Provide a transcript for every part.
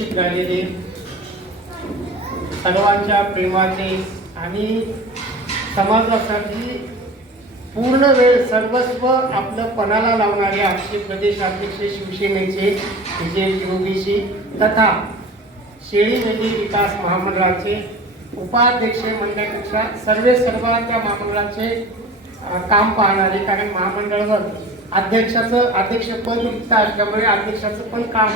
उपस्थित झालेले सर्वांच्या प्रेमाचे आणि समाजासाठी पूर्ण वेळ सर्वस्व आपलं पणाला लावणारे आमचे प्रदेशाध्यक्ष शिवसेनेचे विजय योगीशी तथा शेळी मेंढी विकास महामंडळाचे उपाध्यक्ष म्हणण्यापेक्षा सर्व त्या महामंडळाचे काम पाहणारे, कारण महामंडळावर अध्यक्षपद रिक्त असल्यामुळे अध्यक्षाचं पण काम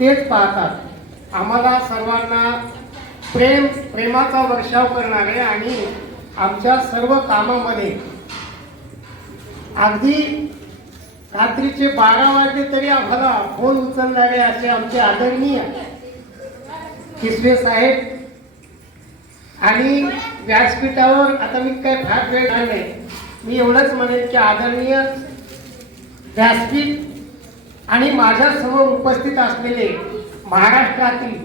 तेच पाहतात। आम्हाला सर्वांना प्रेमाचा वर्षाव करणारे आणि आमच्या सर्व कामामध्ये अगदी रात्रीचे 12 वाजले तरी आम्हाला फोन उचलणारे असे आमचे आदरणीय किसवे साहेब आणि व्यासपीठावर आता मी काय फार वेळ नाही, मी एवढंच म्हणेन की आदरणीय व्यासपीठ आणि माझ्या समोर उपस्थित असलेले महाराष्ट्रातील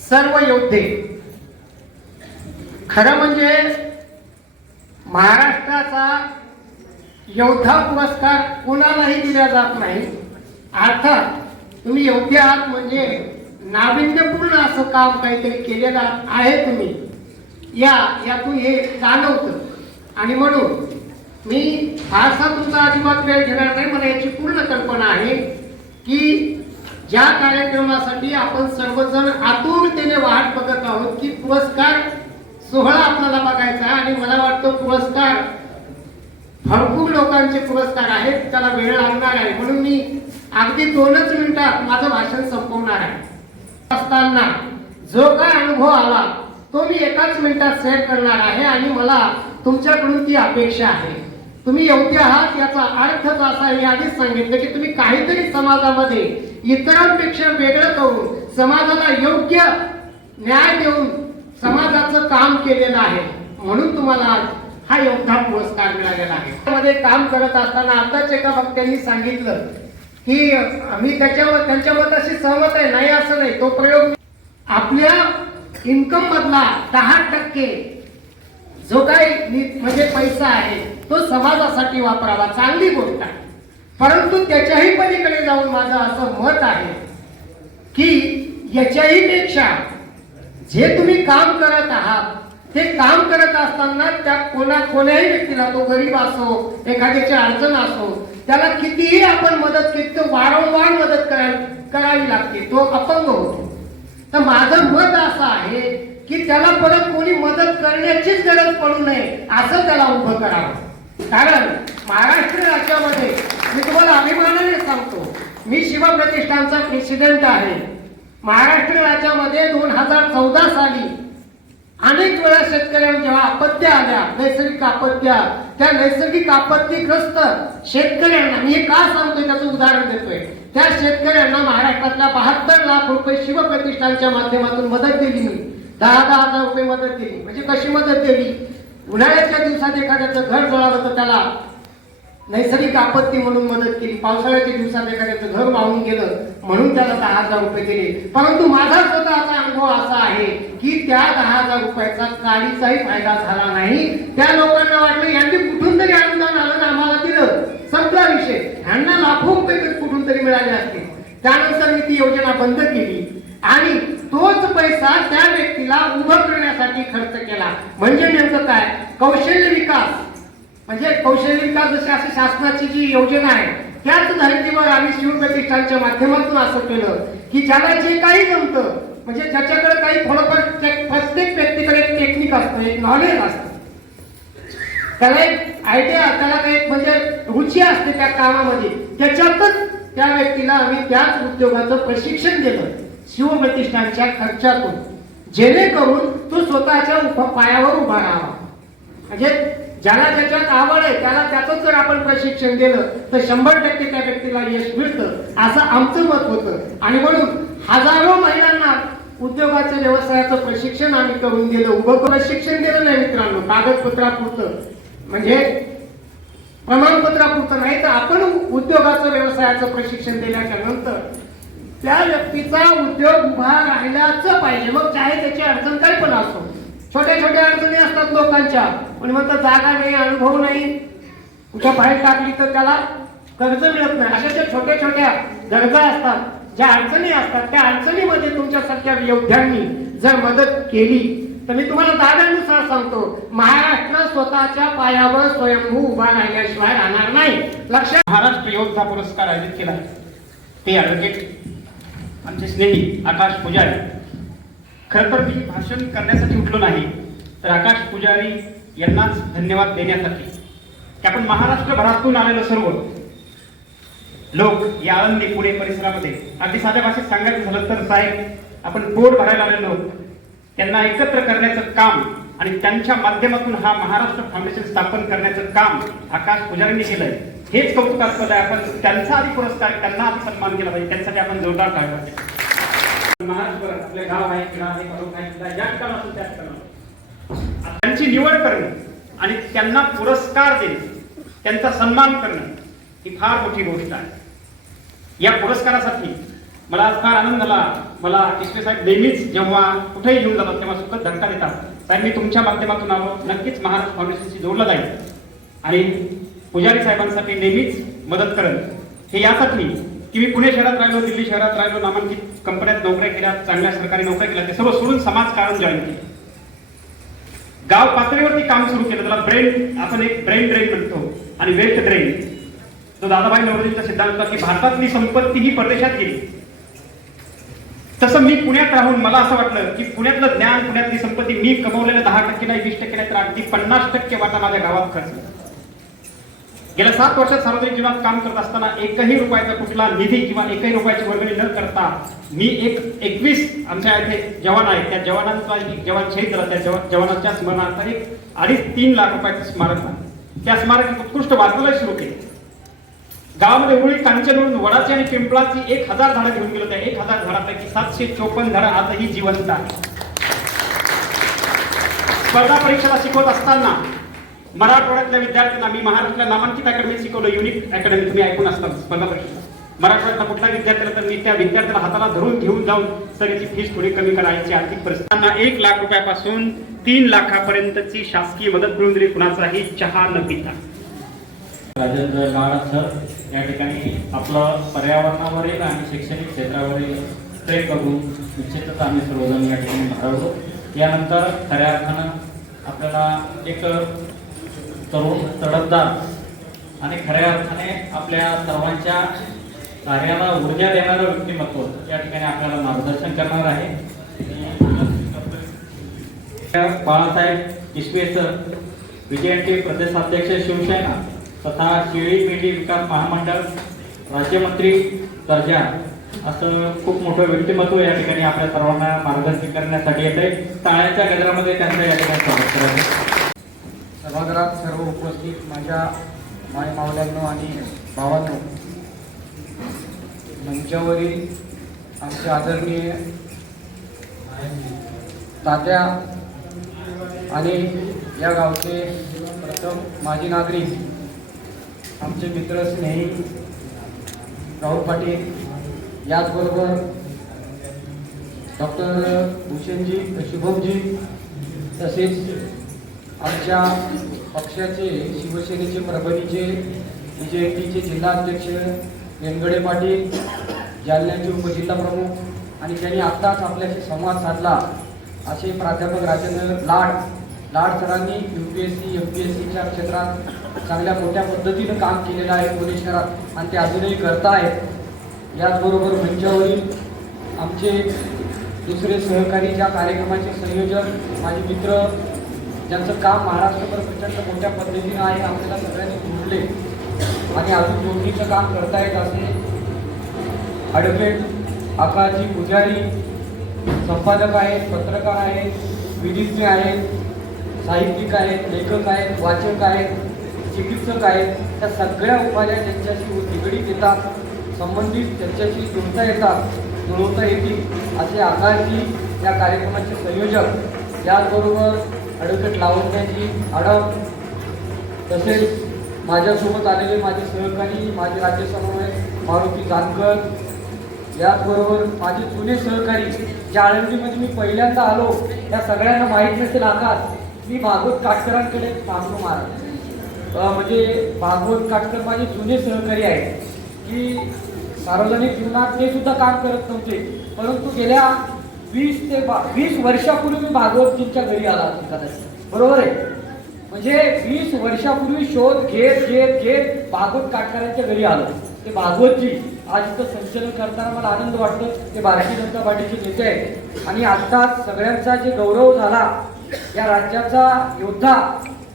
सर्व योद्धे, खरं म्हणजे महाराष्ट्राचा योद्धा पुरस्कार कोणालाही दिला जात नाही। अर्थात तुम्ही योग्य आहात म्हणजे नाविन्यपूर्ण असं काम काहीतरी केलेलं आहे तुम्ही, यातून हे जाणवतं आणि म्हणून मी फारसा तुमचा अजिबात वेळ घेणार नाही। मला याची पूर्ण कल्पना आहे की ज्या कार्यक्रमासाठी आपण सर्वजण आतुरतेने वाट बघत आहोत की पुरस्कार सोहळा आपल्याला बघायचा आणि मला वाटतं पुरस्कार भरपूर लोकांचे पुरस्कार आहेत, त्याला वेळ लागणार आहे, म्हणून मी अगदी 2च मिनिटात माझं भाषण संपवणार आहे। असताना जो काय अनुभव आला तो मी 1च मिनिटात शेअर करणार आहे आणि मला तुमच्याकडून ती अपेक्षा आहे। तुम्ही योग्य आहात याचा अर्थच असा आहे, आधीच सांगितलं की तुम्ही काहीतरी समाजामध्ये इतरांपेक्षा वेगळं करून समाजाला योग्य न्याय देऊन समाजाचं काम केलेलं आहे, म्हणून तुम्हाला हा योद्धा पुरस्कार मिळालेला आहे। त्यामध्ये काम करत असताना आताच एका वक्त्यांनी सांगितलं की आम्ही त्यांच्या मताशी सहमत आहे, नाही असं नाही, तो प्रयोग आपल्या इन्कम मधला 10% जो काही म्हणजे पैसा आहे तो समाजासाठी वापरावा, चांगली गोष्ट आहे, परंतु त्याच्याही पलीकडे जाऊन माझं असं मत आहे की याच्याही पेक्षा जे तुम्ही काम करत आहात ते काम करत असताना त्या कोणाही व्यक्तीला, तो गरीब असो एखाद्याची अडचण असो, त्याला कितीही आपण मदत केली तर वारंवार मदत करावी लागते, तो अपंग होतो। तर माझं मत असं आहे की त्याला परत कोणी मदत करण्याचीच गरज पडू नये असं त्याला उभं करावं। कारण महाराष्ट्र राज्यामध्ये मी तुम्हाला अभिमानाने सांगतो, मी शिवप्रतिष्ठानचा प्रेसिडेंट आहे। महाराष्ट्र राज्यामध्ये 2014 साली अनेक वेळा शेतकऱ्यांना जेव्हा आपत्त्या आल्या, नैसर्गिक आपत्त्या, त्या नैसर्गिक आपत्तीग्रस्त शेतकऱ्यांना मी हे का सांगतोय त्याचं उदाहरण देतोय, त्या शेतकऱ्यांना महाराष्ट्रातल्या 72 लाख रुपये शिवप्रतिष्ठानच्या माध्यमातून मदत दिली। मी 10,000 रुपये मदत दिली। म्हणजे कशी मदत दिली, उन्हाळ्याच्या दिवसात एखाद्याचं घर जळालं तर त्याला नैसर्गिक आपत्ती म्हणून मदत केली, पावसाळ्याच्या दिवसात एखाद्याचं घर वाहून गेलं म्हणून त्याला 10,000 रुपये दिले। परंतु माझा स्वतःचा अनुभव असा आहे की त्या 10,000 रुपयाचा काहीचाही फायदा झाला नाही। त्या लोकांना वाटलं यांनी कुठून तरी अनुदान आलं आम्हाला दिलं, संपला विषय, यांना लाखो रुपये कुठून तरी मिळाले असते। त्यानंतर मी ती योजना बंद केली आणि तोच पैसा त्या व्यक्तीला उभं करण्यासाठी खर्च केला। म्हणजे नेमकं काय, कौशल्य विकास, म्हणजे कौशल्य विकास जशी अशी शासनाची जी योजना आहे त्याच धर्तीवर आम्ही शिवप्रतिष्ठानच्या माध्यमातून असं केलं की ज्याला जे काही जमतं, म्हणजे ज्याच्याकडे काही थोडंफार, प्रत्येक व्यक्तीकडे एक टेक्निक असतं, एक नॉलेज असतं, त्याला एक आयडिया, त्याला काही म्हणजे रुची असते त्या कामामध्ये, त्याच्यातच त्या व्यक्तीला आम्ही त्याच उद्योगाचं प्रशिक्षण दिलं शिवप्रतिष्ठानच्या खर्चातून, जेणेकरून तो स्वतःच्या पायावर उभा राहावा। म्हणजे ज्याला ज्याच्यात आवड आहे त्याला त्याचं जर आपण प्रशिक्षण दिलं तर 100% त्या व्यक्तीला यश मिळतं असं आमचं मत होतं। आणि म्हणून हजारो महिलांना उद्योगाच्या व्यवसायाचं प्रशिक्षण आम्ही करून दिलं। उभं प्रशिक्षण दिलं नाही मित्रांनो, कागदपत्रापुरतं, म्हणजे प्रमाणपत्रापुरतं नाही, तर आपण उद्योगाचं व्यवसायाचं प्रशिक्षण दिल्याच्या नंतर त्या व्यक्तीचा उद्योग उभा राहिलाच पाहिजे, मग चाहे त्याची अडचण काय पण असो। छोट्या छोट्या अडचणी असतात लोकांच्या, पण म्हणतात जागा नाही, अनुभव नाही, कुठं बाहेर टाकली तर त्याला कर्ज मिळत नाही, अशा छोट्या छोट्या गरजा असतात, ज्या अडचणी असतात त्या अडचणीमध्ये तुमच्यासारख्या योद्ध्यांनी जर मदत केली तर मी तुम्हाला दाव्यानुसार सांगतो, महाराष्ट्र स्वतःच्या पायावर स्वयंभू उभा राहिल्याशिवाय राहणार नाही. लक्षात. महाराष्ट्र योद्धा पुरस्कार आयोजित केला ते ॲडव्होकेट आमचे स्नेही आकाश पुजारी. खरं तर मी भाषण करण्यासाठी उठलो नाही, तर आकाश पुजारी यांनाच धन्यवाद देण्यासाठी की आपण महाराष्ट्रभरातून आलेलो सर्व लोक या आळंदी पुणे परिसरामध्ये अगदी साध्या भाषेत सांगायचं झालं तर साहेब, आपण पोट भरायला आलेलो लोक त्यांना एकत्र करण्याचं काम आणि त्यांच्या माध्यमातून हा महाराष्ट्र फाउंडेशन स्थापन करण्याचं काम आकाश पुजारींनी केलंय. हेच कौतुकास्पद आहे. आपण त्यांचा आधी पुरस्कार, त्यांना आधी सन्मान केला पाहिजे. त्यांच्यासाठी आपण जोरदार टाळ्या वाजवा. महाराष्ट्र आपले गाव आहे, खेळा आहे, परोठ आहे, ज्या ठिकाणी असेल त्या ठिकाणी त्यांची निवड करणं आणि त्यांना पुरस्कार देणं, त्यांचा सन्मान करणं ही फार मोठी गोष्ट आहे. या पुरस्कारासाठी मला आज फार आनंद झाला. मला किशोर साहेब नेहमीच जेव्हा कुठेही घेऊन जातात तेव्हा सुद्धा धक्का देतात. साहेब, मी तुमच्या माध्यमातून आलो, नक्कीच महाराष्ट्र फाउंडेशनशी जोडलं जाईल आणि पुजारी साहेबांसाठी नेहमीच मदत करेन. हे यासाठी की मी पुणे शहरात राहिलो, दिल्ली शहरात राहिलो, नामांकित कंपन्यात नोकऱ्या केल्या, चांगल्या सरकारी नोकऱ्या केल्या, ते सर्व सोडून समाजकारण जॉईन केलं. गाव पातळीवरती काम सुरू केलं. त्याला ब्रेन, आपण एक ब्रेन ड्रेन म्हणतो आणि वेल्थ ड्रेन. तो दादाभाई नौरोजींचा सिद्धांत होता की भारतातली संपत्ती ही परदेशात गेली. तसं मी पुण्यात राहून मला असं वाटलं की पुण्यातलं ज्ञान, पुण्यातली संपत्ती मी कमवलेल्या 10% नाही, 20% नाही, तर अगदी 50% वाटा माझ्या गावात खर्च. गेल्या 7 वर्षात सार्वजनिक जीवनात काम करत असताना एकही रुपयाचा कुठला निधी किंवा एकही रुपयाची वर्गणी न करता मी 21 आमच्या इथे जवान आहेत, त्या जवानांचा एक जवान शहीद झाला, त्या जवानाच्या स्मरणार्थ 2.5-3 लाख रुपयाचं स्मारक आहे. त्या स्मारक उत्कृष्ट वाचनालय सुरू केले. गावामध्ये उळी कांचनवरून वडाची आणि पिंपळाची 1000 झाडं घेऊन गेलो. त्या 1000 झाडापैकी 754 झाडं आजही जिवंत आहेत. स्पर्धा परीक्षेला शिकवत असताना मराठवाड्यातल्या विद्यार्थ्यांना मी महाराष्ट्राला नामांकित अकॅडमी शिकवलं, युनिक अकॅडमी, तुम्ही ऐकून असता स्पर्धा परीक्षेला. मराठवाड्यातला कुठला विद्यार्थ्याला तर मी त्या विद्यार्थ्याला हाताला धरून घेऊन जाऊन सर याची फीस थोडी कमी करायची आर्थिक परिस्थितींना 1 लाख रुपयापासून 3 लाखापर्यंतची शासकीय मदत मिळून दिली, कुणाचाही चहा न पिता. राजेंद्र महाराज सर या ठिकाणी आपलं पर्यावरणावरील आणि शैक्षणिक क्षेत्रावरील प्रेम बघून निश्चितच आम्ही सर्वजण या ठिकाणी भारावलो. यानंतर खऱ्या अर्थानं आपल्याला एक तरुण तडफदार आणि खऱ्या अर्थाने आपल्या सर्वांच्या कार्याला ऊर्जा देणारं व्यक्तिमत्व या ठिकाणी आपल्याला मार्गदर्शन करणार आहे. बाळासाहेब किशवे सर, विजयंती प्रदेशाध्यक्ष शिवसेना तथा शेळी मेंढी विकास महामंडळ राज्यमंत्री दर्जा, असं खूप मोठं व्यक्तिमत्व या ठिकाणी आपल्या सर्वांना मार्गदर्शन करण्यासाठी येते. टाळ्याच्या गजरामध्ये त्यांचं या ठिकाणी स्वागत करायचं. सभागृहात सर्व उपस्थित माझ्या माय मावल्यांनो आणि भावांनो, मंचावरील आमचे आदरणीय तात्या आणि या गावचे प्रथम माजी नागरिक, आमचे मित्र स्नेही राहुल पाटील, याचबरोबर डॉक्टर भूषणजी, शुभमजी, तसेच आमच्या पक्षाचे शिवसेनेचे परभणीचे विजयंतीचे जिल्हाध्यक्ष वेंगडे पाटील, जालन्याचे उपजिल्हा प्रमुख आणि त्यांनी आत्ताच आपल्याशी संवाद साधला असे प्राध्यापक राजेंद्र लाड सरांनी UPSC MPSCच्या क्षेत्रात चांगल्या मोठ्या पद्धतीनं काम केलेलं आहे पुणे शहरात आणि ते अजूनही करत आहेत. याचबरोबर मंचावरील आमचे दुसरे सहकारी, ज्या कार्यक्रमाचे संयोजक, माझे मित्र, ज्यांचं काम महाराष्ट्रभर प्रचंड मोठ्या पद्धतीनं आहे, आपल्याला सगळ्यांनी जोडले आणि अजून जोडणीचं काम करतायत असे ॲडव्होकेट आकाशजी पुजारी, संपादक आहेत, पत्रकार आहेत, विधिज्ञ आहेत, साहित्यिक आहेत, लेखक आहेत, वाचक आहेत, चिकित्सक आहेत, त्या सगळ्या उपाध्या त्यांच्याशी निगडीत येतात, संबंधित त्यांच्याशी जुळता येतात, जुळवता येतील असे आकाशजी या कार्यक्रमाचे संयोजक, याचबरोबर ॲडव्होकेट लावण्याजी आडव, तसेच माझ्यासोबत आलेले माझे सहकारी, माझे राज्य समन्वयक मारुती जानकर, याचबरोबर माझे जुने सहकारी, ज्या आळंदीमध्ये मी पहिल्यांदा आलो त्या सगळ्यांना माहीत नसेल आकाश, मी भागवत काटकरांकडे थांबलो महाराज. म्हणजे भागवत काटकर माझे जुने सहकारी आहेत की सार्वजनिक जीवनात ते सुद्धा काम करत नव्हते, परंतु गेल्या 20 वर्षापूर्वी मी भागवतजींच्या घरी आला कदाचित, बरोबर आहे. म्हणजे 20 वर्षापूर्वी शोध घेत घेत घेत भागवत काटकरांच्या घरी आलो. ते भागवतजी आज इथं संचलन करताना मला आनंद वाटतो. ते भारतीय जनता पार्टीचे नेते आहेत आणि आता सगळ्यांचा जे गौरव झाला, या राज्याचा योद्धा,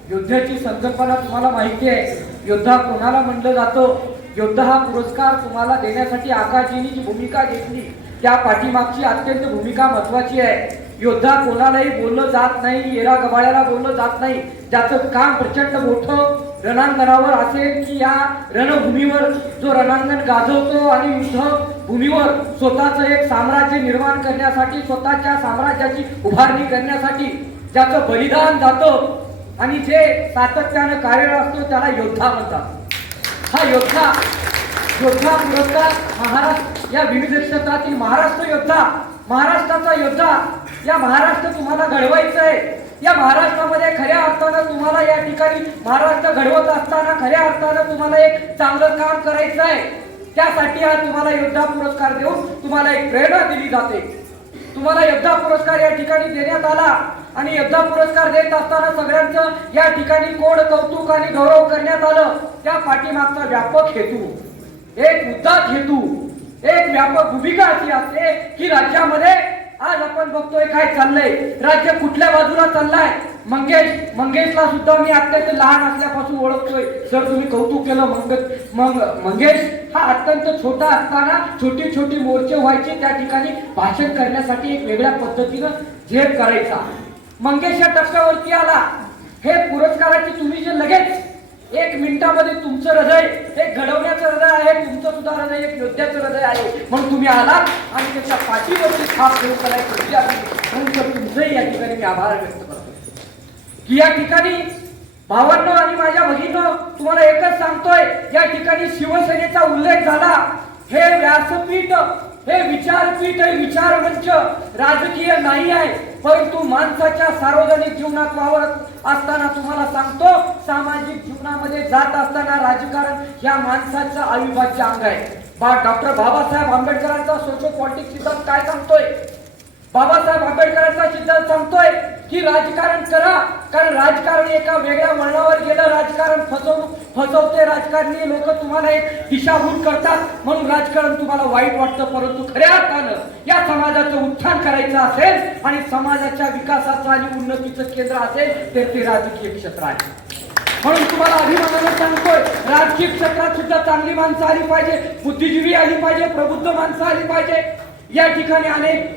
योद्ध्याची संकल्पना तुम्हाला माहिती आहे. योद्धा कोणाला म्हणलं जातं? योद्धा हा पुरस्कार तुम्हाला देण्यासाठी आकाशजींनी जी भूमिका घेतली त्या पाठीमागची अत्यंत भूमिका महत्वाची आहे. योद्धा कोणालाही बोललं जात नाही, येरा गबाळ्याला बोललं जात नाही. ज्याचं काम प्रचंड मोठं रणांगणावर असेल की या रणभूमीवर जो रणांगण गाजवतो आणि युद्ध भूमीवर स्वतःचं एक साम्राज्य निर्माण करण्यासाठी, स्वतःच्या साम्राज्याची उभारणी करण्यासाठी ज्याचं बलिदान जातं आणि जे सातत्यानं कार्यरत असतो त्याला योद्धा म्हणतात. हा योद्धा पुरस्कार महाराष्ट्र, या विविध क्षेत्रातील महाराष्ट्र योद्धा, महाराष्ट्राचा योद्धा, या महाराष्ट्र तुम्हाला घडवायचं आहे. या महाराष्ट्रामध्ये खऱ्या अर्थानं तुम्हाला या ठिकाणी महाराष्ट्र घडवत असताना खऱ्या अर्थानं तुम्हाला एक चांगलं काम करायचं आहे. त्यासाठी हा तुम्हाला योद्धा पुरस्कार देऊन तुम्हाला एक प्रेरणा दिली जाते. तुम्हाला योद्धा पुरस्कार या ठिकाणी देण्यात आला आणि योद्धा पुरस्कार देत असताना सगळ्यांचं या ठिकाणी कोड कौतुक आणि गौरव करण्यात आलं. त्या पाठीमागचा व्यापक हेतू, एक उद्दात हेतू, एक व्यापक भूमिका अशी असते की राज्यामध्ये आज आपण बघतोय काय चाललंय, राज्य कुठल्या बाजूला चाललाय. मंगेशला सुद्धा मी अत्यंत लहान असल्यापासून ओळखतोय. सर तुम्ही कौतुक केलं. मंगेश हा अत्यंत छोटा असताना छोटी छोटी मोर्चे व्हायचे, त्या ठिकाणी भाषण करण्यासाठी एक वेगळ्या पद्धतीनं झेप करायचा. मंगेश या टप्प्यावरती आला. हे पुरस्काराची तुम्ही जे लगेच 1 मिनिटामध्ये तुमचं हृदय एक घडवण्याचं हृदय आहे, तुमचं सुद्धा हृदय एक योद्ध्याचं हृदय आहे. म्हणून तुम्ही आलात आणि त्याच्या पाठीवरती थाप ठेवून म्हणून तर तुमचंही या ठिकाणी मी आभार व्यक्त करतो की या ठिकाणी भावांनो आणि माझ्या भगिनींनो तुम्हाला एकच सांगतोय, या ठिकाणी शिवसेनेचा उल्लेख झाला. हे व्यासपीठ, हे विचारपीठ, हे विचारमंच राजकीय नाही आहे, परंतु माणसाच्या सार्वजनिक जीवनात वावरत असताना तुम्हाला सांगतो, सामाजिक जीवनामध्ये जात असताना राजकारण या माणसाचं अविभाज्य अंग आहे. डॉक्टर बाबासाहेब आंबेडकरांचा सोशल पॉलिटिक्स सिद्धांत काय सांगतोय? बाबासाहेब आंबेडकरांचा सिद्धांत सांगतोय की राजकारण करा, कारण राजकारण एका वेगळ्या वळणावर गेलं. राजकारण फसवते, राजकारणी लोक तुम्हाला एक दिशाभूल करतात म्हणून राजकारण तुम्हाला वाईट वाटतं. परंतु खऱ्या अर्थानं या समाजाचं उत्थान करायचं असेल आणि समाजाच्या विकासाचं आणि उन्नतीचं केंद्र असेल तर ते राजकीय क्षेत्र आहे. म्हणून तुम्हाला अभिमानानं सांगतोय, राजकीय क्षेत्रात सुद्धा चांगली माणसं आली पाहिजे, बुद्धिजीवी आली पाहिजे, प्रबुद्ध माणसं आली पाहिजे. या ठिकाणी अनेक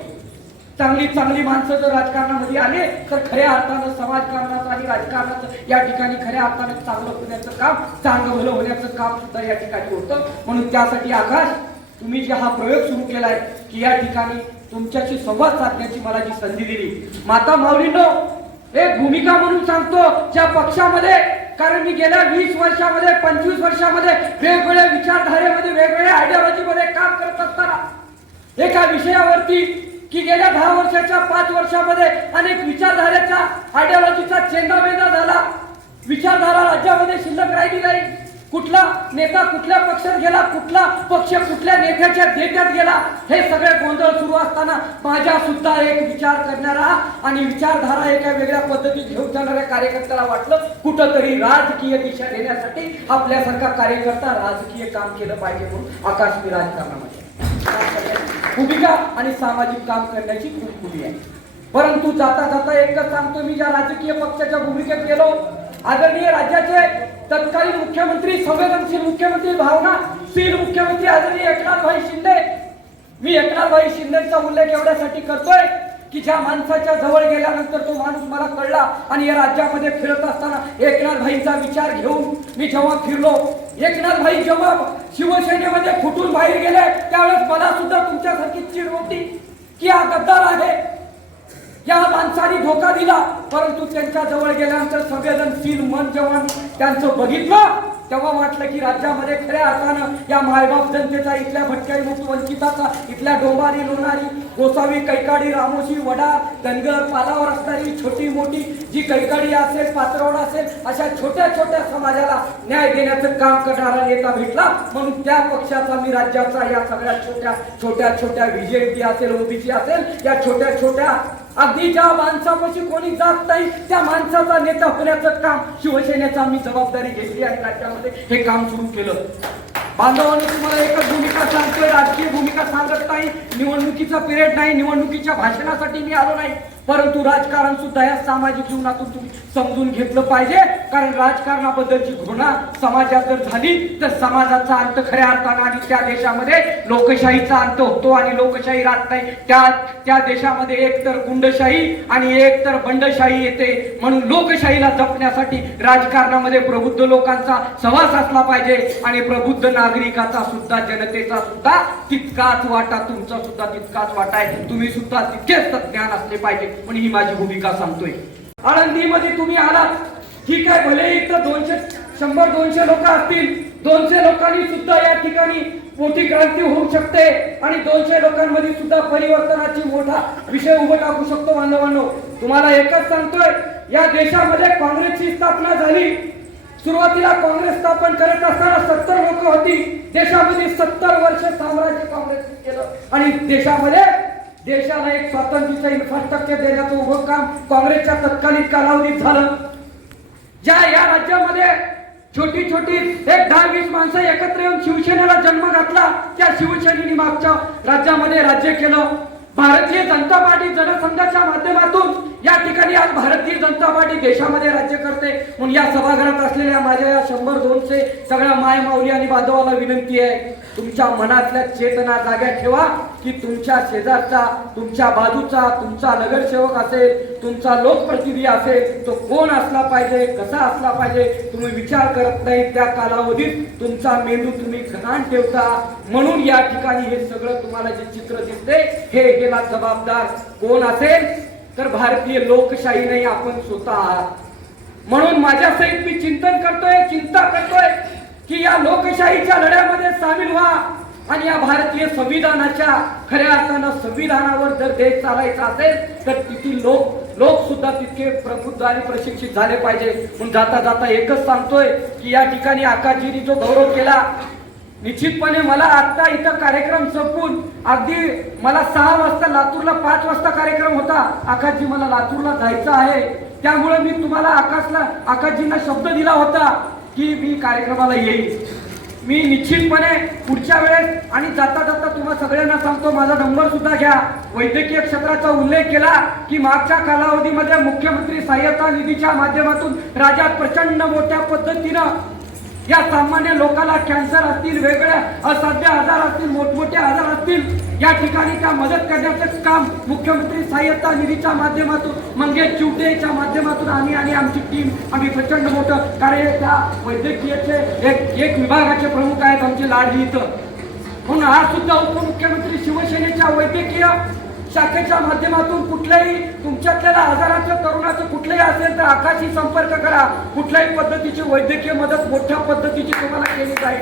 चांगली माणसं जर राजकारणामध्ये आले तर खऱ्या अर्थानं समाजकारणाचं आणि राजकारणाचं या ठिकाणी खऱ्या अर्थानं चांगलं होण्याचं काम, चांगलं भलं होण्याचं काम सुद्धा या ठिकाणी होतं. म्हणून त्यासाठी आकाश तुम्ही जे हा प्रयोग सुरू केलाय की या ठिकाणी तुमच्याशी संवाद साधण्याची मला जी संधी दिली, माता माऊलींनो एक भूमिका म्हणून सांगतो ज्या पक्षामध्ये, कारण मी गेल्या 20 वर्षामध्ये 25 वर्षामध्ये वेगवेगळ्या विचारधारेमध्ये वेगवेगळ्या आयडिओलॉजीमध्ये काम करत असताना एका विषयावरती की गेल्या 10 वर्षाच्या 5 वर्षामध्ये अनेक विचारधारेचा आयडिओलॉजीचा चेंदामेंदा झाला. विचारधारा राज्यामध्ये शिल्लक राहिली नाही. कुठला नेता कुठल्या पक्षात गेला, कुठला पक्ष कुठल्या नेत्याच्या देत्यात गेला, हे सगळे गोंधळ सुरू असताना माझ्या सुद्धा एक विचार करणारा आणि विचारधारा एका वेगळ्या पद्धतीत घेऊन जाणाऱ्या कार्यकर्त्याला वाटलं कुठंतरी राजकीय दिशा देण्यासाठी आपल्यासारखा कार्यकर्ता राजकीय काम केलं पाहिजे. म्हणून आकाश मी राजकारणामध्ये भूमिका आणि सामाजिक काम करण्याची खूप खुली आहे. परंतु जाता जाता एकच सांगतो, मी ज्या राजकीय पक्षाच्या भूमिकेत गेलो, आदरणीय राज्याचे तत्कालीन मुख्यमंत्री, संवेदनशील मुख्यमंत्री, भावनाशील मुख्यमंत्री आदरणीय एकनाथभाई शिंदे, मी एकनाथभाई शिंदेचा उल्लेख एवढ्यासाठी करतोय की ज्या माणसाच्या जवळ गेल्यानंतर तो माणूस मला कळला आणि या राज्यामध्ये फिरत असताना एकनाथभाईंचा विचार घेऊन मी जेव्हा फिरलो, एकनाथभाई जेव्हा शिवसेनेमध्ये फुटून बाहेर गेले त्यावेळेस मला सुद्धा तुमच्यासारखी चीड होती की हा गद्दार आहे, या माणसाने धोका दिला. परंतु त्यांच्या जवळ गेल्यानंतर संवेदनशील मन जेव्हा त्यांचं बघितलं तेव्हा वाटलं की राज्यामध्ये खऱ्या अर्थानं या मायबाप जनतेचा, इथल्या भटक्या मुक्त वंचिताचा, इथल्या डोंबारी लोणारी गोसावी, कैकाडी, रामोशी, वडा, धनगर, पालावर असणारी छोटी मोठी जी कैकाडी असेल, पात्रवड असेल, अशा छोट्या छोट्या समाजाला न्याय देण्याचं काम करणारा नेता भेटला, म्हणून त्या पक्षाचा मी राज्याचा या सगळ्या छोट्या छोट्या बीजेपी असेल, ओबीसी असेल, या छोट्या छोट्या अगदी ज्या माणसापाशी कोणी जात नाही त्या माणसाचा नेता होण्याचं काम शिवसेनेचा मी जबाबदारी घेतली आणि राज्यामध्ये हे काम सुरू केलं. बांधवांनी तुम्हाला एकच भूमिका सांगतोय, राजकीय भूमिका सांगत नाही, निवडणुकीचा पिरियड नाही, निवडणुकीच्या भाषणासाठी मी आलो नाही, परंतु राजकारण सुद्धा या सामाजिक जीवनातून तुम्ही समजून घेतलं पाहिजे. कारण राजकारणाबद्दलची घृणा समाजात जर झाली तर समाजाचा अंत खऱ्या अर्थानं आणि त्या देशामध्ये लोकशाहीचा अंत होतो आणि लोकशाही राहत नाही. त्या देशामध्ये एक तर गुंडशाही आणि एक तर बंडशाही येते. म्हणून लोकशाहीला जपण्यासाठी राजकारणामध्ये प्रबुद्ध लोकांचा सहवास असला पाहिजे आणि प्रबुद्ध नागरिकाचा सुद्धा, जनतेचा सुद्धा तितकाच वाटा, तुमचा सुद्धा तितकाच वाटा आहे. तुम्ही सुद्धा तितकेच तज्ञान असले पाहिजे म्हणून ही माझी भूमिका सांगतोय. आळंदीमध्ये तुम्ही आलात, ठीक आहे, भले इथं 100-200 लोक असतील, 200 लोकांनी सुद्धा या ठिकाणी मोठी क्रांती होऊ शकते आणि 200 लोकांमध्ये सुद्धा परिवर्तनाची मोठा विषय उभा टाकू शकतो. बांधवांनो, तुम्हाला एकच सांगतोय, या देशामध्ये काँग्रेसची स्थापना झाली. सुरुवातीला काँग्रेस स्थापन करत असताना 70 लोक होती. देशामध्ये 70 वर्ष साम्राज्य काँग्रेस केलं आणि देशाला एक स्वातंत्र्याचं इन्फ्रास्ट्रक्चर देण्याचं उभं काम काँग्रेसच्या तत्कालीन कालावधीत झालं. या राज्यामध्ये छोटी एक 10-20 माणसं एकत्र येऊन शिवसेनेला जन्म घातला. त्या शिवसेनेने मागच्या राज्यामध्ये राज्य केलं. भारतीय जनता पार्टी जनसंघाच्या माध्यमातून या ठिकाणी आज भारतीय जनता पार्टी देशामध्ये राज्य करते. म्हणून या सभागृहात असलेल्या माझ्या या 100-200 सगळ्या माय माऊली आणि बांधवाला विनंती आहे, तुमच्या मनातल्या चेतना जाग्या ठेवा की तुमच्या शेजारचा, तुमच्या बाजूचा, तुमचा नगरसेवक असेल, तुमचा लोकप्रतिनिधी असेल, तो कोण असला पाहिजे, कसा असला पाहिजे, तुम्ही विचार करत नाही. त्या कालावधीत तुमचा मेंदू तुम्ही घाण ठेवता. म्हणून या ठिकाणी हे सगळं तुम्हाला जे चित्र दिसते हे गेला जबाबदार कोण असेल तर भारतीय लोकशाही नाही, आपण स्वतः आहात. म्हणून माझ्या सहित मी चिंता करतोय की या लोकशाहीच्या लढ्यामध्ये सामील व्हा आणि या भारतीय संविधानाच्या खऱ्या अर्थानं संविधानावर जर देश चालायचा असेल तर तिथील लोक सुद्धा तितके प्रबुद्ध आणि प्रशिक्षित झाले पाहिजे. म्हणून जाता एकच सांगतोय की या ठिकाणी आकाशजींनी जो गौरव केला, निश्चितपणे मला आता इथं कार्यक्रम संपून अगदी मला 6 वाजता लातूरला 5 वाजता कार्यक्रम होता. आकाशजी मला लातूरला जायचं आहे, त्यामुळे मी तुम्हाला आकाशजींना शब्द दिला होता की मी कार्यक्रमाला येईल. मी निश्चितपणे पुढच्या वेळेस आणि जाता तुम्हा सगळ्यांना सांगतो, माझा नंबर सुद्धा घ्या. वैद्यकीय क्षेत्राचा उल्लेख केला की मागच्या कालावधीमध्ये मुख्यमंत्री सहाय्यता निधीच्या माध्यमातून राज्यात प्रचंड मोठ्या पद्धतीनं या सामान्य लोकांना कॅन्सर असतील, वेगळ्या असाध्य आजार असतील, मोठमोठे आजार असतील, या ठिकाणी त्या मदत करण्याचं काम मुख्यमंत्री सहाय्यता निधीच्या माध्यमातून, मंगेश चिवटेच्या माध्यमातून आणि आमची टीम आम्ही प्रचंड मोठं कार्य त्या वैद्यकीयचे एक विभागाचे प्रमुख आहेत आमचे लाडली इथं. म्हणून आज सुद्धा उपमुख्यमंत्री शिवसेनेच्या वैद्यकीय शाखेच्या माध्यमातून कुठल्याही तुमच्यातल्या आजाराच्या तरुणाचं कुठलंही असेल तर आकाशी संपर्क करा. कुठल्याही पद्धतीची वैद्यकीय मदत मोठ्या पद्धतीची तुम्हाला केली जाईल.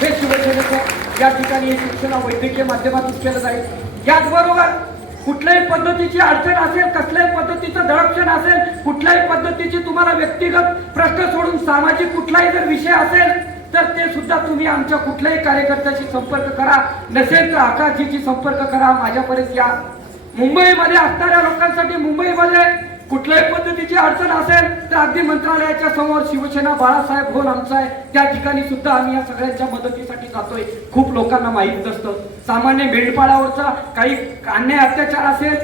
हे शिवसेनेचं या ठिकाणी शिक्षण वैद्यकीय माध्यमातून केलं जाईल. याचबरोबर कुठल्याही पद्धतीची अडचण असेल, कसल्याही पद्धतीचं दडपण असेल, कुठल्याही पद्धतीची तुम्हाला व्यक्तिगत प्रश्न सोडून सामाजिक कुठलाही जर विषय असेल तर ते सुद्धा तुम्ही आमच्या कुठल्याही कार्यकर्त्याशी संपर्क करा. नसेल तर आकाशजीशी संपर्क करा, माझ्यापर्यंत या. मुंबईमध्ये असणाऱ्या लोकांसाठी मुंबईमध्ये कुठल्याही पद्धतीची अडचण असेल तर अगदी मंत्रालयाच्या समोर शिवसेना बाळासाहेब भवन आमचा आहे, त्या ठिकाणी सुद्धा आम्ही या सगळ्यांच्या मदतीसाठी जातोय. खूप लोकांना माहीत नसतं. सामान्य मेंढपाळावरचा काही अन्याय अत्याचार असेल,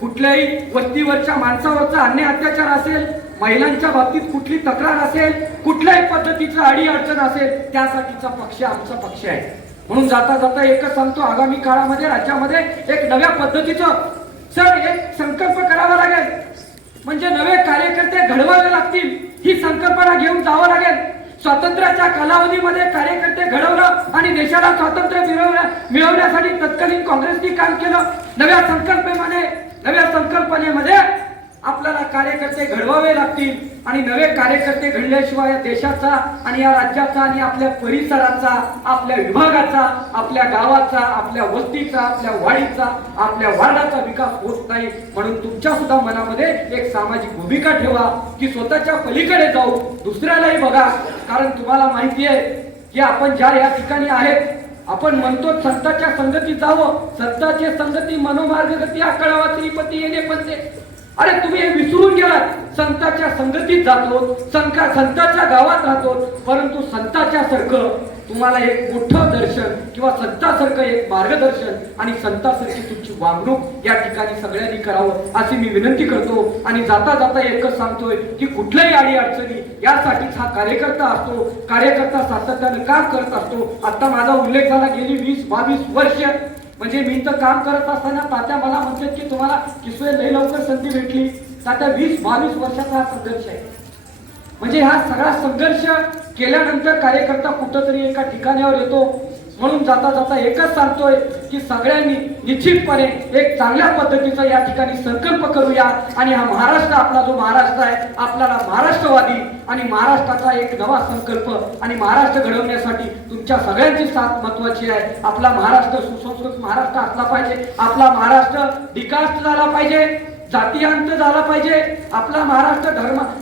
कुठल्याही वस्तीवरच्या माणसावरचा अन्याय अत्याचार असेल, महिलांच्या बाबतीत कुठली तक्रार असेल, कुठल्याही पद्धतीचं अडी अडचण असेल, त्यासाठीचा पक्ष आमचा पक्ष आहे. म्हणून जाता एकच सांगतो, आगामी काळामध्ये राज्यामध्ये एक नव्या पद्धतीचं एक संकल्प करावा लागेल. म्हणजे नवे कार्यकर्ते घडवावे लागतील, ही संकल्पना घेऊन जावं लागेल. स्वातंत्र्याच्या कालावधीमध्ये कार्यकर्ते घडवलं आणि देशाला स्वातंत्र्य मिळवण्यासाठी तत्कालीन काँग्रेसने काम केलं. नव्या संकल्पनेमध्ये आपल्याला कार्यकर्ते घडवावे लागतील. आणि नवे कार्यकर्ते घडल्याशिवाय या देशाचा आणि या राज्याचा आणि आपल्या परिसराचा, आपल्या विभागाचा, आपल्या गावाचा, आपल्या वस्तीचा, आपल्या वाडीचा, आपल्या वार्डाचा विकास होत नाही. म्हणून तुमच्या सुद्धा मनामध्ये एक सामाजिक भूमिका ठेवा की स्वतःच्या पलीकडे जाऊ, दुसऱ्यालाही बघा. कारण तुम्हाला माहिती आहे की आपण ज्या या ठिकाणी आहेत, आपण म्हणतो संतांच्या संगतीत जावं, संतांचे संगती मनोमार्गगती आकळावा श्रीपती येणे पंचे. अरे तुम्ही हे विसरून गेलात. संतांच्या संगतीत जातो, संतांच्या गावात राहतो, परंतु संतांच्या सारखं तुम्हाला एक मोठं दर्शन किंवा संतांसारखं एक मार्गदर्शन आणि संतांसारखी तुमची वागणूक या ठिकाणी सगळ्यांनी करावं अशी मी विनंती करतो. आणि जाता जाता एकच सांगतोय की कुठल्याही अडी अडचणी यासाठीच हा कार्यकर्ता असतो. कार्यकर्ता सातत्याने काम करत असतो. आता माझा उल्लेख झाला गेली 20-22 वर्ष म्हणजे मी तर काम करत असताना तात्या मला म्हणतात की तुम्हाला किसवे लई लवकर संधी भेटली. तात्या 20-22 वर्षाचा हा संघर्ष आहे. म्हणजे हा सगळा संघर्ष केल्यानंतर कार्यकर्ता कुठंतरी एका ठिकाणावर येतो. म्हणून जाता जाता एकच सांगतोय की सगळ्यांनी निश्चितपणे एक चांगल्या पद्धतीचा या ठिकाणी संकल्प करूया. आणि हा महाराष्ट्र आपला जो महाराष्ट्र आहे, आपल्याला महाराष्ट्रवादी आणि महाराष्ट्राचा एक नवा संकल्प आणि महाराष्ट्र घडवण्यासाठी तुमच्या सगळ्यांची साथ महत्वाची आहे. आपला महाराष्ट्र सुसंस्कृत महाराष्ट्र असला पाहिजे. आपला महाराष्ट्र डिकास्ट झाला पाहिजे, जातीयांत झाला पाहिजे. आपला महाराष्ट्र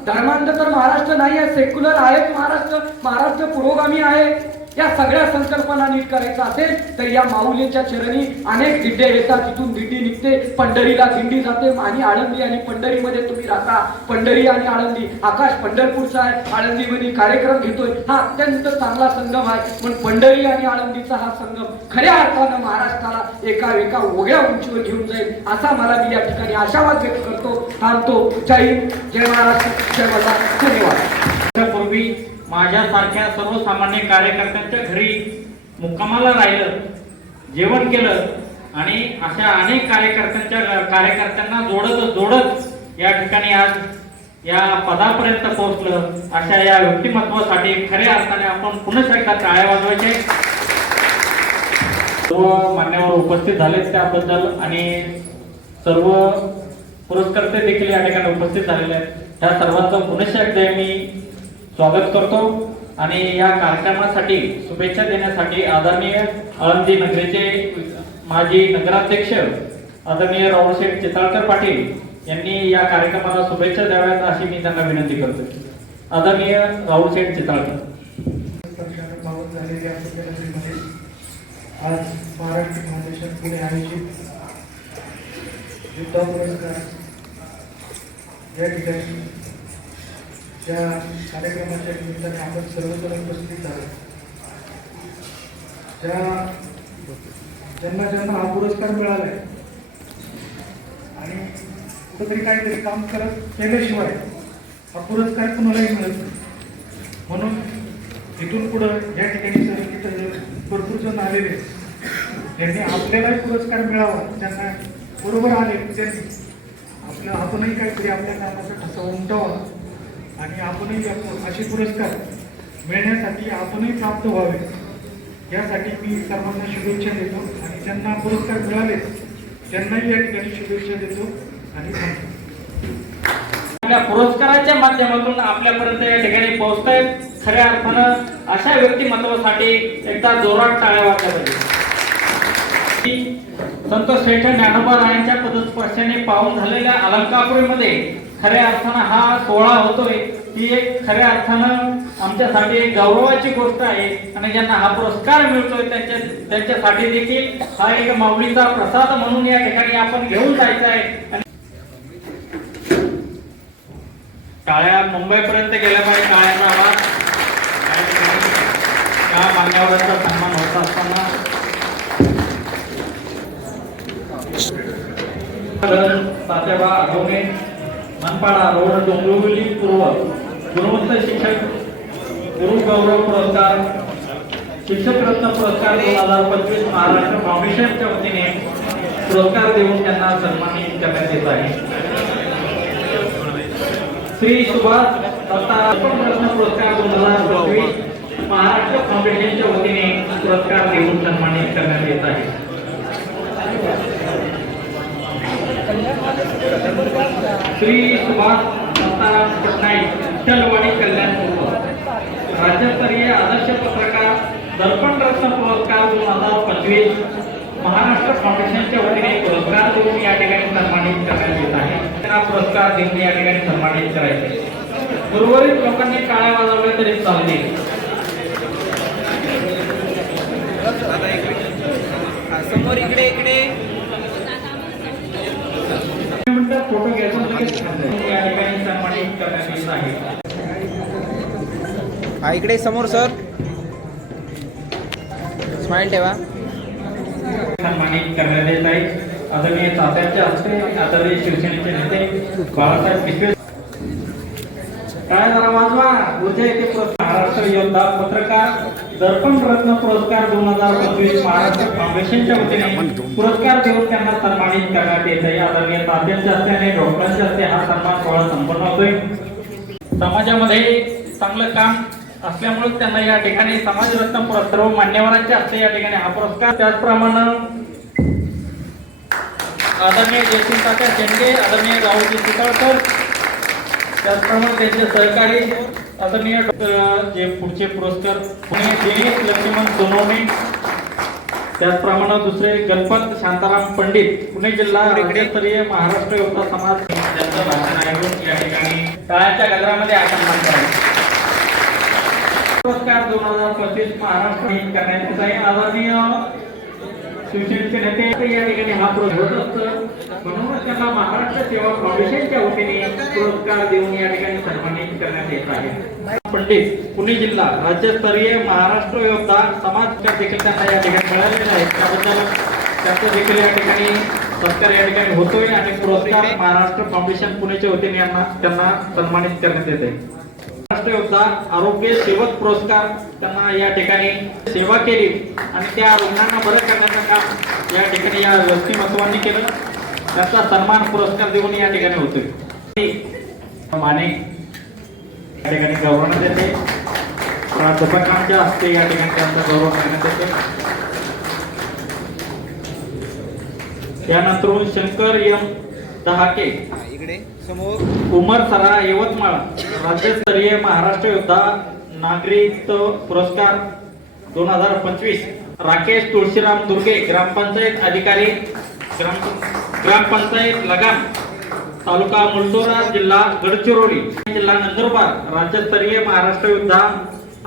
धर्मांध तर महाराष्ट्र नाही आहे, सेक्युलर आहे महाराष्ट्र. महाराष्ट्र पुरोगामी आहे. या सगळ्या संकल्पना नीट करायचा असेल तर या माऊलीच्या चरणी अनेक दिंडे येतात. तिथून दिंडी निघते, पंढरीला दिंडी जाते. आणि आळंदी आणि पंढरीमध्ये तुम्ही राहता. पंढरी आणि आळंदी, आकाश पंढरपूरचा आहे, आळंदीमध्ये कार्यक्रम घेतोय. हा अत्यंत चांगला संगम आहे. पण पंढरी आणि आळंदीचा हा संगम खऱ्या अर्थानं महाराष्ट्राला एका वेगळ्या उंचीवर घेऊन जाईल असा मला मी या ठिकाणी आशावाद व्यक्त करतो. थांबतो. जय हिंद, जय महाराष्ट्र, जय मला. धन्यवाद. पूर्वी माझ्यासारख्या सर्वसामान्य कार्यकर्त्यांच्या घरी मुक्कामाला राहिलं, जेवण केलं आणि अशा अनेक कार्यकर्त्यांना जोडत या ठिकाणी आज या पदापर्यंत पोहोचलं. अशा या व्यक्तिमत्वासाठी खऱ्या अर्थाने आपण पुन्हा एकदा टाळ्या वाजवायचे. सर्व मान्यवर उपस्थित झालेत त्याबद्दल आणि सर्व पुरस्कर्ते देखील या ठिकाणी उपस्थित झालेले आहेत. त्या सर्वांचं पुन्हा एकदा मी स्वागत करतो. आणि या कार्यक्रमासाठी शुभेच्छा देण्यासाठी आदरणीय आळंदी नगरीचे माजी नगराध्यक्ष आदरणीय रावळशेठ चितळकर पाटील यांनी या कार्यक्रमाला शुभेच्छा द्याव्यात अशी मी त्यांना विनंती करतो. आदरणीय रावळशेठ चितळकर. आज महाराष्ट्र फाउंडेशन पुणे आयोजित युद्ध पुरस्कार या ठिकाणी त्या कार्यक्रमाच्या निमित्ताने आपण सर्वजण उपस्थित आहोत. ज्यांना हा पुरस्कार मिळाला आहे आणि कुठेतरी काहीतरी काम केल्याशिवाय हा पुरस्कार कुणालाही मिळत नाही. म्हणून इथून पुढं या ठिकाणी भरपूर जण आलेले त्यांनी आपल्यालाही पुरस्कार मिळावा. ज्यांना बरोबर आले त्यांनी आपणही काहीतरी आपल्या कामाचा ठसा उमटवावा आणि आपणही असे पुरस्कार मिळण्यासाठी आपणही प्राप्त व्हावे यासाठी मी सर्वांना शुभेच्छा देतो. आणि ज्यांना पुरस्कार मिळाले त्यांनाही या ठिकाणी शुभेच्छा देतो आणि आपल्या पुरस्काराच्या माध्यमातून आपल्यापर्यंत या ठिकाणी पोहोचतायत. खऱ्या अर्थानं अशा व्यक्तिमत्वासाठी एकदा जोरात टाळ्या वाजल्या पाहिजे. संत श्रेष्ठ ज्ञानोबा रायांच्या पदस्पर्शाने पावन झालेल्या अलंकापुरीमध्ये खऱ्या अर्थानं हा सोहळा होतोय. ही एक खऱ्या अर्थानं आमच्यासाठी एक गौरवाची गोष्ट आहे. आणि ज्यांना हा पुरस्कार मिळतोय त्यांच्यासाठी देखील हा एक माऊलीचा प्रसाद म्हणून या ठिकाणी आपण घेऊन जायचा आहे. टाळ्या मुंबईपर्यंत गेल्या पाहिजे. टाळ्यांचा आवाज या मान्यवरांचा सन्मान होत असताना तात्याबा आठवणे मनपाडा रोड डोंबिवली पूर्व गुणवंत शिक्षक गुरु गौरव पुरस्कार शिक्षक रत्न पुरस्कार 2025 महाराष्ट्र फाउंडेशनच्या वतीने पुरस्कार देऊन त्यांना सन्मानित करण्यात येत आहे. श्री सुभाष दत्ता रत्न पुरस्कार 2025 महाराष्ट्र फाउंडेशनच्या वतीने पुरस्कार देऊन सन्मानित करण्यात येत आहे. श्री सुभाष दत्ता पटनाईक विठ्ठलवाडी कल्याण राज्यस्तरीय आदर्श पत्रकार दर्पण रत्न पुरस्कार 2025 महाराष्ट्र फाउंडेशनच्या वतीने पुरस्कार देऊन या ठिकाणी सन्मानित करण्यात येत आहे. त्यांना पुरस्कार देऊन या ठिकाणी सन्मानित करायचे. उर्वरित लोकांनी टाळ्या वाजवल्या तरी चालतील. समोर इकडे फोटो घ्यायचा या ठिकाणी सन्मानित करण्यात येत आहे. हा इकडे समोर सर स्माइल ठेवा. सन्मानित करण्यात येत आहे. आदरणीय तात्याच्या हस्ते आदरणीय शिवसेनेचे नेते बाळासाहेब पिशवे काय जरा वाजवा उद्या येथे महाराष्ट्र योद्धा पत्रकार दर्पण रत्न पुरस्कार 2025 महाराष्ट्र फाउंडेशनच्या वतीने पुरस्कार देऊन त्यांना सन्मानित करण्यात येत आहे. आदरणीय तात्यांच्या हस्ते आणि डॉक्टरांच्या हस्ते हा सन्मान सोहळा संपन्न होतोय. समाजामध्ये चांगलं काम असल्यामुळे त्यांना या ठिकाणी समाजरत्न पुरस्कार सर्व मान्यवरांच्या हस्ते या ठिकाणी हा पुरस्कार. त्याचप्रमाणे आदरणीय जयसिंग तात्या शेंडे, आदरणीय राहुलजी चितळकर, त्याचप्रमाणे त्यांचे सहकारी आदरणीय जे पुढचे पुरस्कार पुणे दिनेश लक्ष्मण सोनवणे, त्याचप्रमाणे दुसरे गणपत शांताराम पंडित पुणे जिल्हा राज्यस्तरीय महाराष्ट्र योद्धा समाज त्यांचं भाषण ऐकून या ठिकाणी टाळ्यांच्या गजरामध्ये हा सन्मान करायचा. पुरस्कार 2025 महाराष्ट्र करण्यात येत आहे. आदरणीय शिवसेनेचे नेते या ठिकाणी हा पुरस्कार होत असतं. म्हणून त्यांना महाराष्ट्र सेवा फाउंडेशनच्या वतीने पुरस्कार देऊन या ठिकाणी सन्मानित करण्यात येत आहे. पंडित पुणे जिल्हा राज्यस्तरीय महाराष्ट्र योद्धा समाज देखील त्यांना या ठिकाणी मिळालेले आहेत. त्याबद्दल त्यांचं देखील या ठिकाणी सत्कार या ठिकाणी होतोय आणि पुरस्कार महाराष्ट्र फाउंडेशन पुणेच्या वतीने त्यांना सन्मानित करण्यात येत आहे. महाराष्ट्र योद्धा आरोग्य सेवक पुरस्कार त्यांना या ठिकाणी सेवा केली आणि त्या रुग्णांना बरं करण्याचं काम या ठिकाणी या व्यक्तिमत्वांनी केलं. त्याचा सन्मान पुरस्कार देऊन या ठिकाणी होतोय. माने या ठिकाणी गौरवण्यात येते. प्राध्यापकांच्या हस्ते या ठिकाणी त्यांचा गौरव करण्यात येतो. त्यानंतर शंकर एम दहाके इकडे समोर उमरसरा यवतमाळ राज्यस्तरीय महाराष्ट्र योद्धा नागरिकत्व पुरस्कार 2025 राकेश तुळशीराम दुर्गे ग्रामपंचायत अधिकारी ग्रामपंचायत लगाम तालुका मुलतोरा जिल्हा गडचिरोली जिल्हा नंदुरबार राज्यस्तरीय महाराष्ट्र योद्धा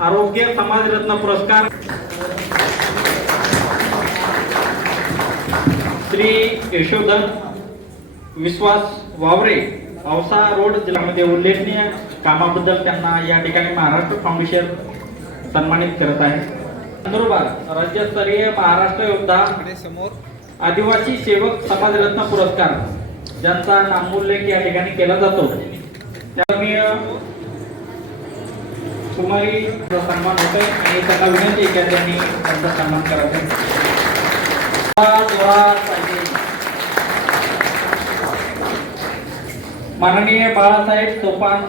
आरोग्य समाजरत्न पुरस्कार श्री यशोधन विश्वास वावरे औसा रोड जिल्ह्यामध्ये उल्लेखनीय कामाबद्दल त्यांना या ठिकाणी महाराष्ट्र फाउंडेशन सन्मानित करत आहे. नंदुरबार राज्यस्तरीय महाराष्ट्र योद्धा इकडे समोर आदिवासी सेवक समाजरत्न पुरस्कार ज्यांचा नामोल्लेख या ठिकाणी केला जातो त्यामुळे कुमारी सन्मान होतोय आणि त्यांना विनंती की त्यांनी त्यांचा सन्मान करावा. माननीय बाळासाहेब सोपान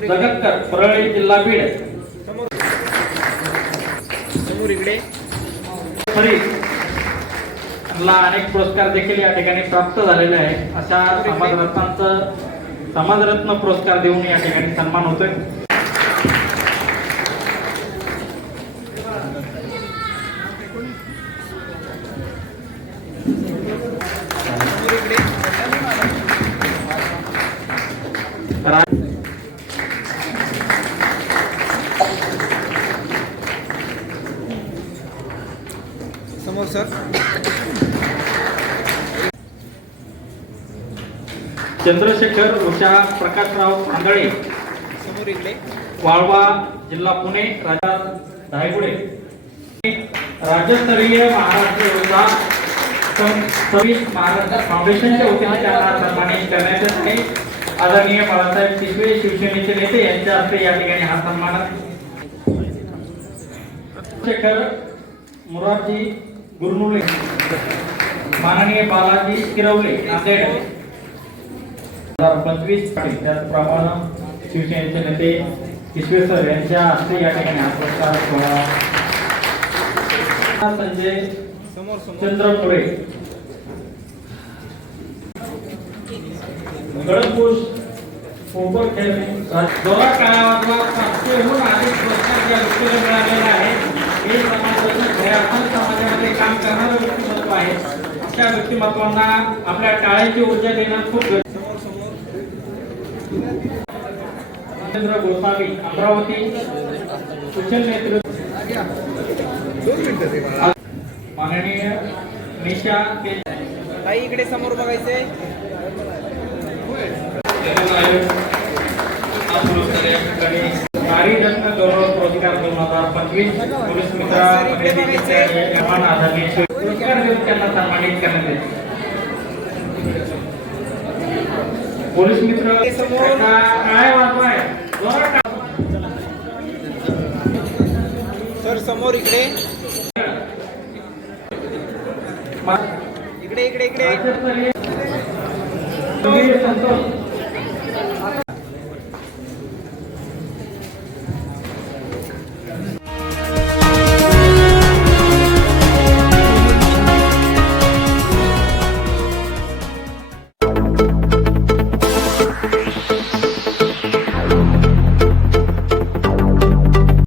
जगतकर परळी जिल्हा बीड समोर इकडे ला अनेक पुरस्कार देखील या ठिकाणी प्राप्त झालेले आहेत. अशा समाजरत्न पुरस्कार देऊन या ठिकाणी सन्मान होतोय. समोर सर चंद्रशेखर उषा प्रकाशराव आंधळे समोर इकडे वाळवा जिल्हा पुणे राजा धायगुडे राज्यस्तरीय महाराष्ट्र योद्धा महाराष्ट्र फाउंडेशनच्या वतीने त्यांना सन्मानित करण्यात येत आहे. आदरणीय बाळासाहेब पिशवे शिवसेनेचे नेते यांच्या हस्ते या ठिकाणी हा सन्मान. शेखर मुरारजी गुरनुले माननीय बालाजी किरवले नांदेड 2025 त्याचप्रमाणे शिवसेनेचे नेते पिशवे सर यांच्या हस्ते या ठिकाणी हा पुरस्कार सोहळा. संजय समोर चंद्रपुरे गडपुष पोपट खेळणे जोरात काळावाजला 500हून अधिक पुरस्कार ज्या व्यक्तीला मिळालेले आहेत हे समाजाचं खऱ्या अर्थानं समाजामध्ये काम करणारं व्यक्तिमत्व आहे. अशा व्यक्तिमत्वांना आपल्या टाळ्यांची ऊर्जा देणं खूप राजेंद्र गोसावी अमरावती कुशल नेतृत्व माननीय निशा ताई इकडे समोर बघायचंय. नारी रत्न गौरव पुरस्कार 2025 पोलीस मित्र पुरस्कार देऊन त्यांना सन्मानित करण्यात येते. पोलीस मित्र काय वाजवाय सर समोर इकडे इकडे इकडे इकडे संतोष